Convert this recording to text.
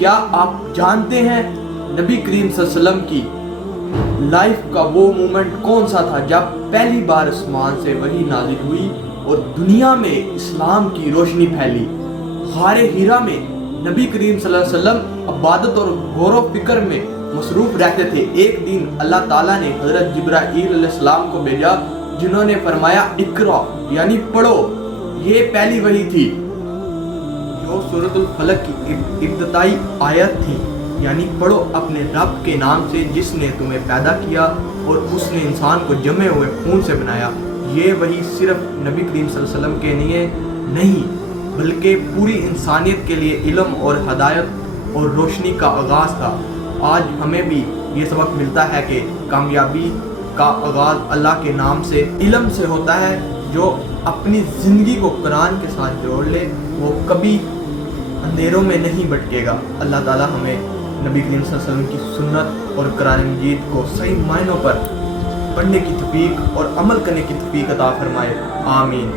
کیا آپ جانتے ہیں نبی کریم صلی اللہ علیہ وسلم کی لائف کا وہ مومنٹ کون سا تھا جب پہلی بار آسمان سے وحی نازل ہوئی اور دنیا میں اسلام کی روشنی پھیلی؟ غار حرا میں نبی کریم صلی اللہ علیہ وسلم عبادت اور غور و فکر میں مصروف رہتے تھے۔ ایک دن اللہ تعالیٰ نے حضرت جبرائیل علیہ السلام کو بھیجا، جنہوں نے فرمایا اقرا یعنی پڑھو۔ یہ پہلی وحی تھی جو سورۃ الفلق کی ابتدائی آیت تھی، یعنی پڑھو اپنے رب کے نام سے جس نے تمہیں پیدا کیا اور اس نے انسان کو جمے ہوئے خون سے بنایا۔ یہ وحی صرف نبی کریم صلی اللہ علیہ وسلم کے لیے نہیں بلکہ پوری انسانیت کے لیے علم اور ہدایت اور روشنی کا آغاز تھا۔ آج ہمیں بھی یہ سبق ملتا ہے کہ کامیابی کا آغاز اللہ کے نام سے، علم سے ہوتا ہے۔ جو اپنی زندگی کو قرآن کے ساتھ جوڑ لے وہ کبھی اندھیروں میں نہیں بھٹکے گا۔ اللہ تعالیٰ ہمیں نبی کریم صلی اللہ علیہ وسلم کی سنت اور قرآن مجید کو صحیح معنوں پر پڑھنے کی توفیق اور عمل کرنے کی توفیق عطا فرمائے، آمین۔